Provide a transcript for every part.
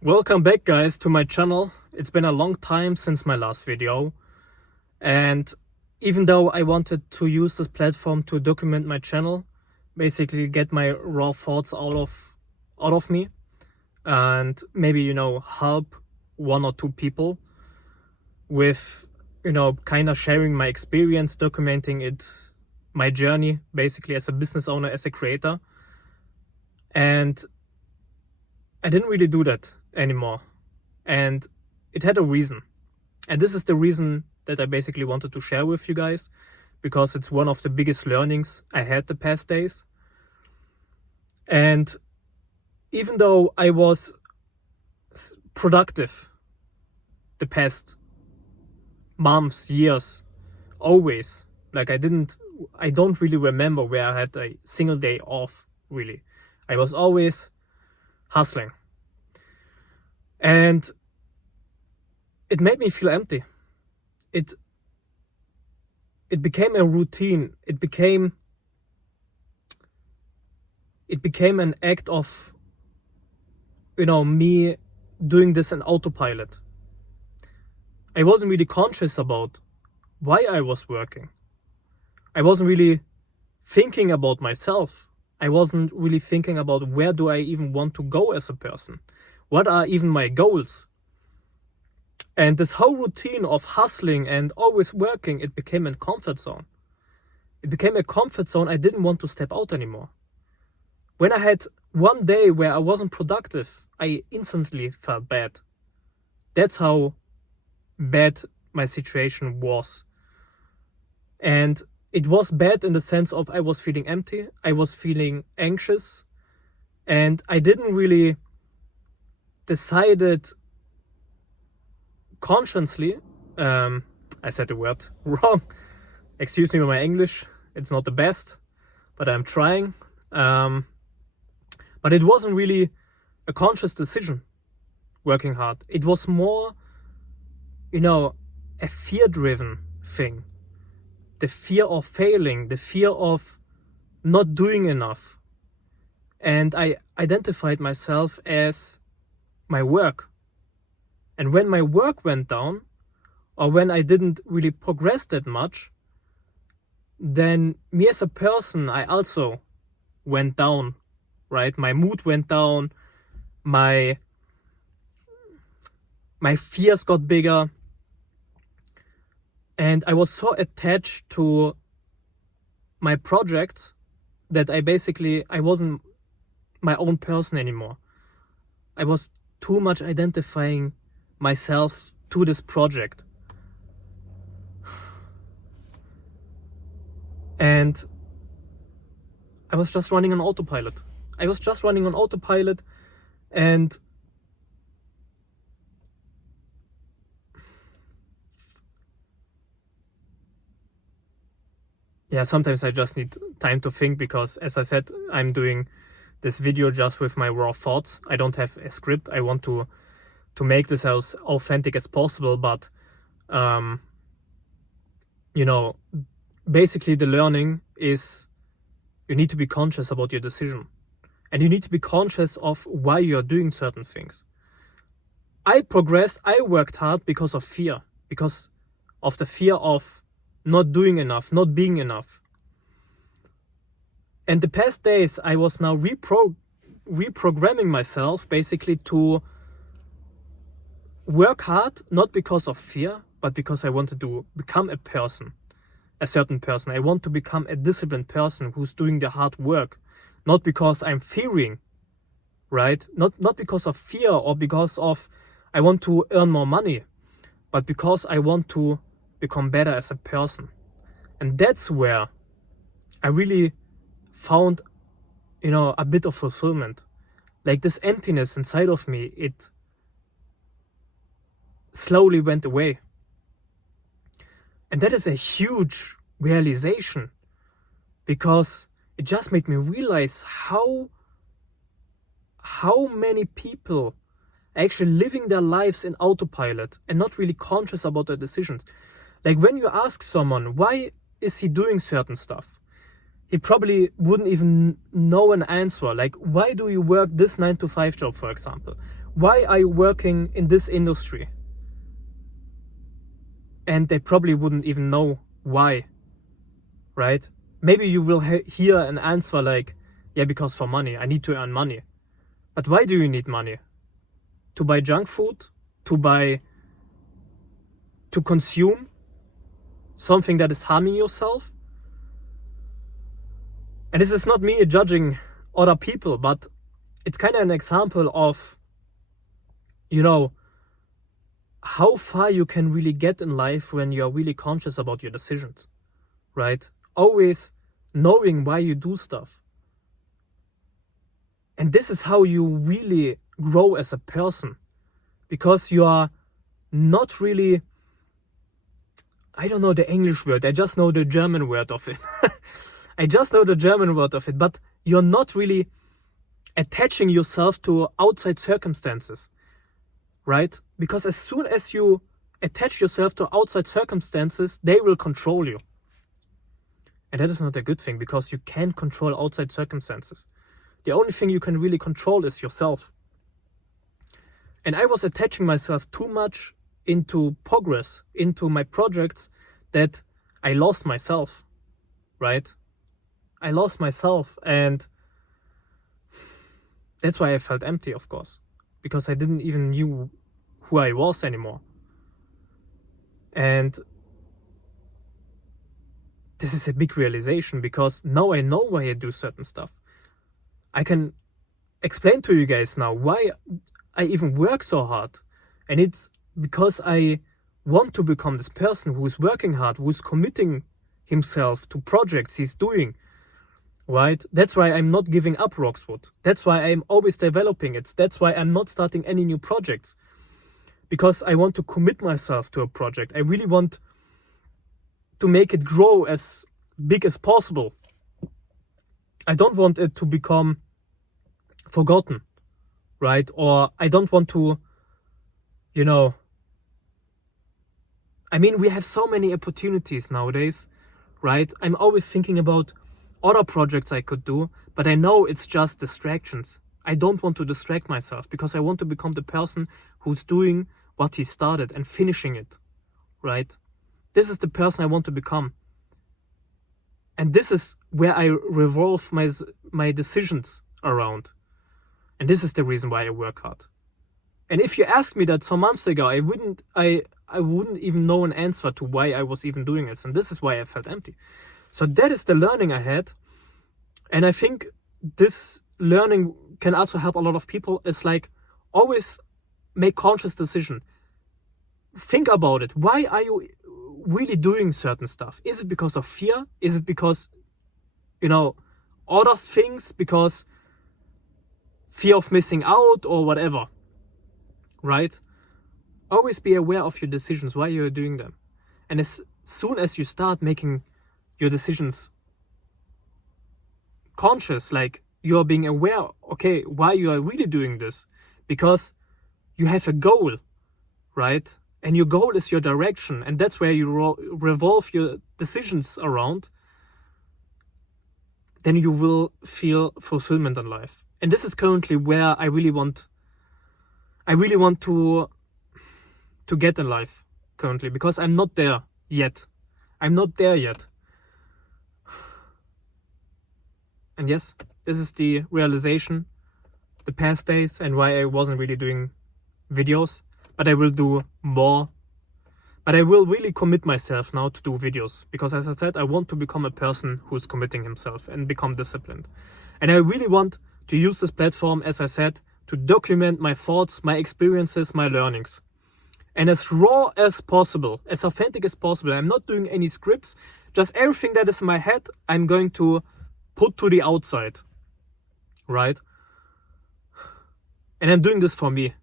Welcome back, guys, to my channel. It's been a long time since my last video, and even though I wanted to use this platform to document my channel, basically get my raw thoughts out of me, and maybe help one or two people with kind of sharing my experience, documenting it, my journey basically as a business owner, as a creator. And I didn't really do that anymore, and it had a reason, and this is the reason that I basically wanted to share with you guys, because it's one of the biggest learnings I had the past days. And even though I was productive the past months, years, always, like I don't really remember where I had a single day off, really. I was always hustling. And it made me feel empty. It became a routine. It became an act of me doing this in autopilot. I wasn't really conscious about why I was working. I wasn't really thinking about myself. I wasn't really thinking about where do I even want to go as a person. What are even my goals? And this whole routine of hustling and always working, it became a comfort zone. It became a comfort zone I didn't want to step out anymore. When I had one day where I wasn't productive, I instantly felt bad. That's how bad my situation was. And it was bad in the sense of I was feeling empty, I was feeling anxious, and I didn't really decided consciously, I said the word wrong, excuse me with my English, it's not the best, but I'm trying. But it wasn't really a conscious decision, working hard. It was more, a fear-driven thing. The fear of failing, the fear of not doing enough. And I identified myself as my work. And when my work went down, or when I didn't really progress that much, then me as a person, I also went down, right? My mood went down, my fears got bigger, and I was so attached to my project that I wasn't my own person anymore. I was too much identifying myself to this project. And I was just running on autopilot. And yeah, sometimes I just need time to think, because as I said, I'm doing this video just with my raw thoughts. I don't have a script. I want to make this as authentic as possible, but basically the learning is you need to be conscious about your decision, and you need to be conscious of why you're doing certain things. I progressed, I worked hard because of fear, because of the fear of not doing enough, not being enough. And the past days, I was now reprogramming myself basically to work hard, not because of fear, but because I wanted to become a certain person. I want to become a disciplined person who's doing the hard work, not because I'm fearing, right? Not because of fear or because of I want to earn more money, but because I want to become better as a person. And that's where I really found, a bit of fulfillment. Like this emptiness inside of me, it slowly went away. And that is a huge realization, because it just made me realize how many people are actually living their lives in autopilot and not really conscious about their decisions. Like when you ask someone, why is he doing certain stuff? he probably wouldn't even know an answer. Like, why do you work this 9-to-5 job, for example? Why are you working in this industry? And they probably wouldn't even know why, right? Maybe you will hear an answer like, yeah, because for money, I need to earn money. But why do you need money? To buy junk food? To consume something that is harming yourself? And this is not me judging other people, but it's kind of an example of, you know, how far you can really get in life when you're really conscious about your decisions, right? Always knowing why you do stuff. And this is how you really grow as a person, because you are not really, I don't know the English word, I just know the German word of it. But you're not really attaching yourself to outside circumstances, right? Because as soon as you attach yourself to outside circumstances, they will control you. And that is not a good thing, because you can't control outside circumstances. The only thing you can really control is yourself. And I was attaching myself too much into progress, into my projects, that I lost myself, right? I lost myself, and that's why I felt empty, of course, because I didn't even knew who I was anymore. And this is a big realization, because now I know why I do certain stuff. I can explain to you guys now why I even work so hard. And it's because I want to become this person who's working hard, who's committing himself to projects he's doing, right? That's why I'm not giving up Roxwood. That's why I'm always developing it. That's why I'm not starting any new projects, because I want to commit myself to a project. I really want to make it grow as big as possible. I don't want it to become forgotten, right? Or I don't want to, you know, I mean, we have so many opportunities nowadays, right? I'm always thinking about other projects I could do, but I know it's just distractions. I don't want to distract myself, because I want to become the person who's doing what he started and finishing it, right? This is the person I want to become. And this is where I revolve my decisions around. And this is the reason why I work hard. And if you asked me that some months ago, I wouldn't even know an answer to why I was even doing this. And this is why I felt empty. So that is the learning I had. And I think this learning can also help a lot of people. It's like, always make conscious decision. Think about it. Why are you really doing certain stuff? Is it because of fear? Is it because, other things? Because fear of missing out or whatever, right? Always be aware of your decisions, why you're doing them. And as soon as you start making your decisions conscious, like you're being aware, okay, why you are really doing this, because you have a goal, right? And your goal is your direction, and that's where you revolve your decisions around, then you will feel fulfillment in life. And this is currently where I really want to get in life currently, because I'm not there yet. And yes, this is the realization, the past days, and why I wasn't really doing videos. But I will do more. But I will really commit myself now to do videos, because as I said, I want to become a person who's committing himself and become disciplined. And I really want to use this platform, as I said, to document my thoughts, my experiences, my learnings. And as raw as possible, as authentic as possible. I'm not doing any scripts, just everything that is in my head, I'm going to put to the outside, right? And I'm doing this for me,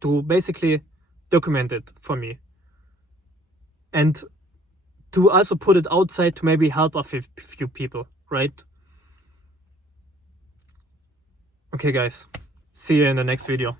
to basically document it for me. And to also put it outside to maybe help a few people, right? Okay guys, see you in the next video.